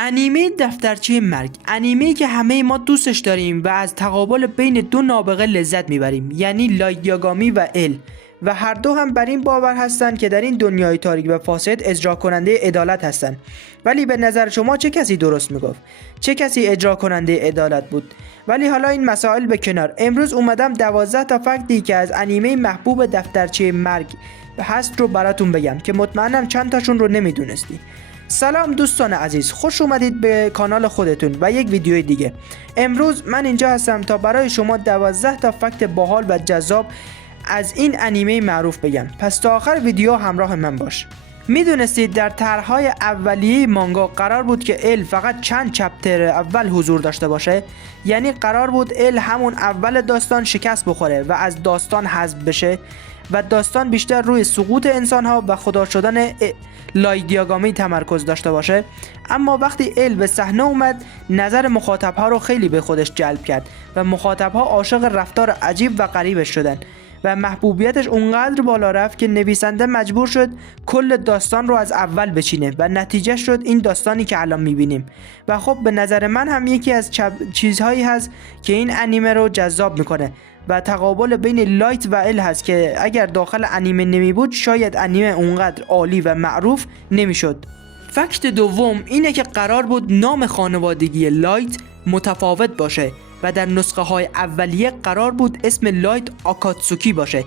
انیمه دفترچه مرگ، انیمه‌ای که همه ما دوستش داریم و از تقابل بین دو نابغه لذت میبریم، یعنی لایت یاگامی و ال، و هر دو هم بر این باور هستند که در این دنیای تاریک و فاسد اجرا کننده عدالت هستند. ولی به نظر شما چه کسی درست میگفت؟ چه کسی اجرا کننده عدالت بود؟ ولی حالا این مسائل به کنار، امروز اومدم 12 تا فکتی که از انیمه محبوب دفترچه مرگ هست رو براتون بگم که مطمئنم چند تاشون رو نمیدونستی. سلام دوستان عزیز، خوش اومدید به کانال خودتون و یک ویدیوی دیگه. امروز من اینجا هستم تا برای شما 12 تا فکت باحال و جذاب از این انیمه معروف بگم، پس تا آخر ویدیو همراه من باش. میدونستید در طرح‌های اولیه مانگا قرار بود که ال فقط چند چپتر اول حضور داشته باشه؟ یعنی قرار بود ال همون اول داستان شکست بخوره و از داستان حذف بشه و داستان بیشتر روی سقوط انسان‌ها و خدا شدن لایت یاگامی تمرکز داشته باشه. اما وقتی ال به صحنه اومد، نظر مخاطب‌ها رو خیلی به خودش جلب کرد و مخاطب‌ها عاشق رفتار عجیب و غریبش شدن و محبوبیتش اونقدر بالا رفت که نویسنده مجبور شد کل داستان رو از اول بچینه و نتیجه شد این داستانی که الان میبینیم. و خب به نظر من هم یکی از چیزهایی هست که این انیمه رو جذاب میکنه و تقابل بین لایت و ال هست که اگر داخل انیمه نمی بود شاید انیمه اونقدر عالی و معروف نمیشد. فکت دوم اینه که قرار بود نام خانوادگی لایت متفاوت باشه و در نسخه های اولیه قرار بود اسم لایت آکاتسوکی باشه،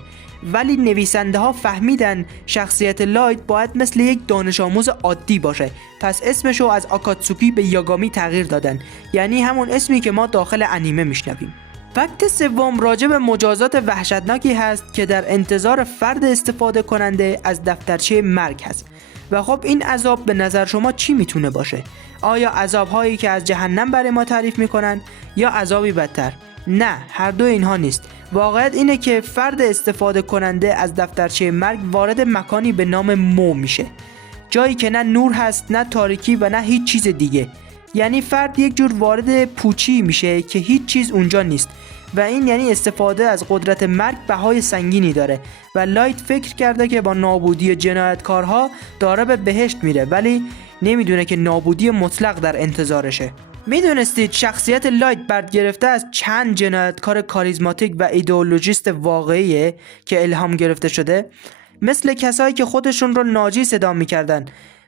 ولی نویسنده ها فهمیدن شخصیت لایت باید مثل یک دانش آموز عادی باشه، پس اسمشو از آکاتسوکی به یاگامی تغییر دادن، یعنی همون اسمی که ما داخل انیمه میشنویم. فکت سوم راجع به مجازات وحشتناکی هست که در انتظار فرد استفاده کننده از دفترچه مرگ هست. و خب این عذاب به نظر شما چی میتونه باشه؟ آیا عذاب هایی که از جهنم برای ما تعریف میکنن یا عذابی بدتر؟ نه، هر دو اینها نیست. واقعیت اینه که فرد استفاده کننده از دفترچه مرگ وارد مکانی به نام مو میشه، جایی که نه نور هست، نه تاریکی و نه هیچ چیز دیگه. یعنی فرد یک جور وارد پوچی میشه که هیچ چیز اونجا نیست و این یعنی استفاده از قدرت مرگ بهای سنگینی داره و لایت فکر کرده که با نابودی جنایتکارها داره به بهشت میره، ولی نمیدونه که نابودی مطلق در انتظارشه. میدونستید شخصیت لایت برگرفته از چند جنایتکار کاریزماتیک و ایدئولوژیست واقعیه که الهام گرفته شده، مثل کسایی که خودشون رو ناجی صدا میکردن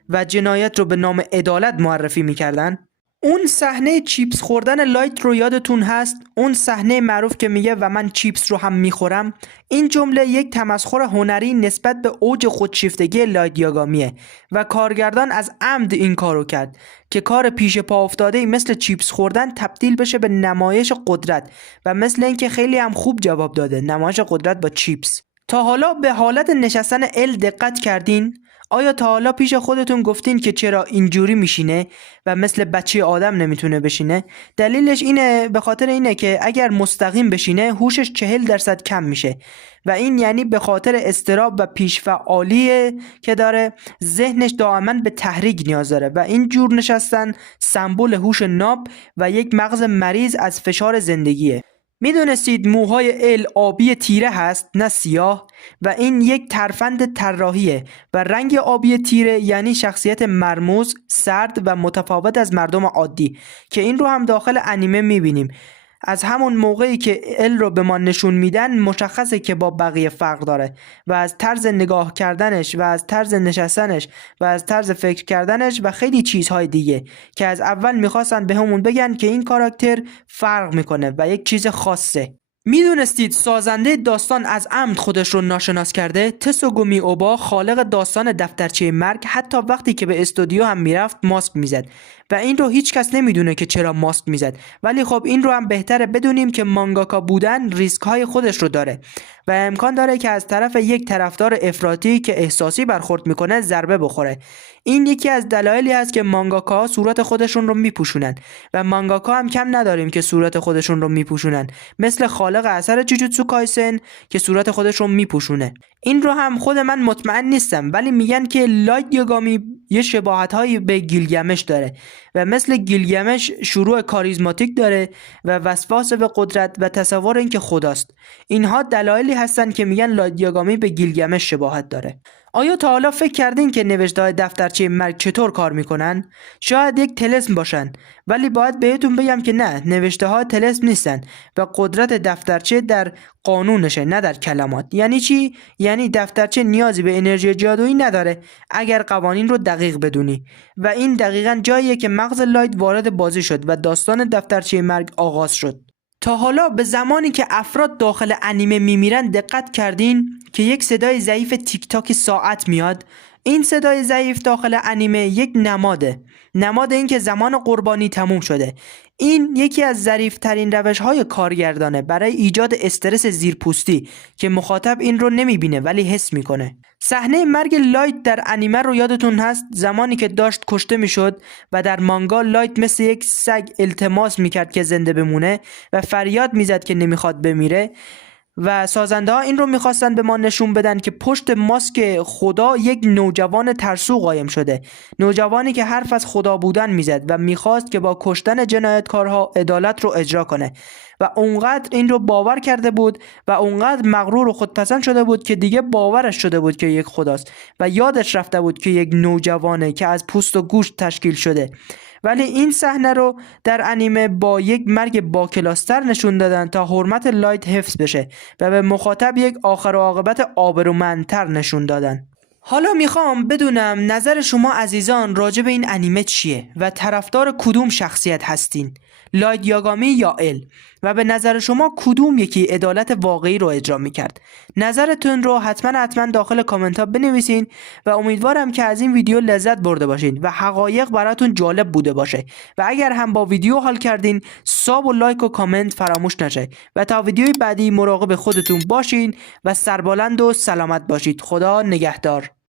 و جنایت رو به نام عدالت معرفی میکردن. اون صحنه چیپس خوردن لایت رو یادتون هست؟ اون صحنه معروف که میگه و من چیپس رو هم میخورم. این جمله یک تمسخر هنری نسبت به اوج خودشیفتگی لایت یاگامیه و کارگردان از عمد این کارو کرد که کار پیش پا افتاده مثل چیپس خوردن تبدیل بشه به نمایش قدرت و مثل اینکه خیلی هم خوب جواب داده، نمایش قدرت با چیپس. تا حالا به حالت نشستن ال دقت کردین؟ آیا تا حالا پیش خودتون گفتین که چرا اینجوری میشینه و مثل بچه آدم نمیتونه بشینه؟ دلیلش اینه، به خاطر اینه که اگر مستقیم بشینه هوشش 40% کم میشه و این یعنی به خاطر اضطراب و پیش‌فعالی که داره، ذهنش دائما به تحریک نیاز داره و این جور نشستن سمبل هوش ناب و یک مغز مریض از فشار زندگیه. میدونستید موهای ال آبی تیره هست نه سیاه و این یک ترفند طراحیه و رنگ آبی تیره یعنی شخصیت مرموز، سرد و متفاوت از مردم عادی که این رو هم داخل انیمه میبینیم. از همون موقعی که ال رو به ما نشون میدن مشخصه که با بقیه فرق داره و از طرز نگاه کردنش و از طرز نشستنش و از طرز فکر کردنش و خیلی چیزهای دیگه که از اول میخواستن به همون بگن که این کاراکتر فرق میکنه و یک چیز خاصه. میدونستید سازنده داستان از عمد خودش رو ناشناس کرده؟ تسوگومی اوبا خالق داستان دفترچه مرگ حتی وقتی که به استودیو هم میرفت ماسک میزد و این رو هیچ کس نمیدونه که چرا ماسک میزد، ولی خب این رو هم بهتره بدونیم که مانگاکا بودن ریسک های خودش رو داره و امکان داره که از طرف یک طرفدار افراطی که احساسی برخورد میکنه ضربه بخوره. این یکی از دلایلی هست که مانگاکا صورت خودشون رو میپوشونن و مانگاکا هم کم نداریم که صورت خودشون رو میپوشونن، مثل خالق اثر جوجوتسو کایسن که صورت خودش رو میپوشونه. این رو هم خود من مطمئن نیستم، ولی میگن که لایت یاگامی یه شباهت‌هایی به گیلگمش داره و مثل گیلگمش شروع کاریزماتیک داره و وسواس به قدرت و تصور اینکه خداست. اینها دلایلی هستن که میگن لایت یاگامی به گیلگمش شباهت داره. آیا تا حالا فکر کردین که نوشته‌های دفترچه مرگ چطور کار میکنن؟ شاید یک طلسم باشن، ولی باید بهتون بگم که نه، نوشته‌ها طلسم نیستن و قدرت دفترچه در قانونشه، نه در کلمات. یعنی چی؟ یعنی دفترچه نیازی به انرژی جادویی نداره اگر قوانین رو دقیق بدونی، و این دقیقاً جاییه که مغز لایت وارد بازی شد و داستان دفترچه مرگ آغاز شد. تا حالا به زمانی که افراد داخل انیمه میمیرن دقت کردین که یک صدای ضعیف تیک تاک ساعت میاد؟ این صدای ضعیف داخل انیمه یک نماد این که زمان قربانی تموم شده. این یکی از ظریف‌ترین روش‌های کارگردانه برای ایجاد استرس زیرپوستی که مخاطب این رو نمیبینه ولی حس میکنه. صحنه مرگ لایت در انیمه رو یادتون هست؟ زمانی که داشت کشته میشد و در مانگا لایت مثل یک سگ التماس میکرد که زنده بمونه و فریاد میزد که نمیخواد بمیره، و سازنده ها این رو میخواستن به ما نشون بدن که پشت ماسک خدا یک نوجوان ترسو قایم شده، نوجوانی که حرف از خدا بودن میزد و میخواست که با کشتن جنایتکارها عدالت رو اجرا کنه، و اونقدر این رو باور کرده بود و اونقدر مغرور و خودپسند شده بود که دیگه باورش شده بود که یک خداست و یادش رفته بود که یک نوجوانه که از پوست و گوشت تشکیل شده. ولی این صحنه رو در انیمه با یک مرگ باکلاستر نشون دادن تا حرمت لایت حفظ بشه و به مخاطب یک آخر و عاقبت آبرومندتر نشون دادن. حالا میخوام بدونم نظر شما عزیزان راجع به این انیمه چیه و طرفدار کدوم شخصیت هستین، لایت یاگامی یا ال، و به نظر شما کدوم یکی عدالت واقعی رو اجرا میکرد؟ نظرتون رو حتما داخل کامنت ها بنویسین و امیدوارم که از این ویدیو لذت برده باشین و حقایق براتون جالب بوده باشه، و اگر هم با ویدیو حال کردین ساب و لایک و کامنت فراموش نشه، و تا ویدیوی بعدی مراقب خودتون باشین و سربلند و سلامت باشید. خدا نگهدار.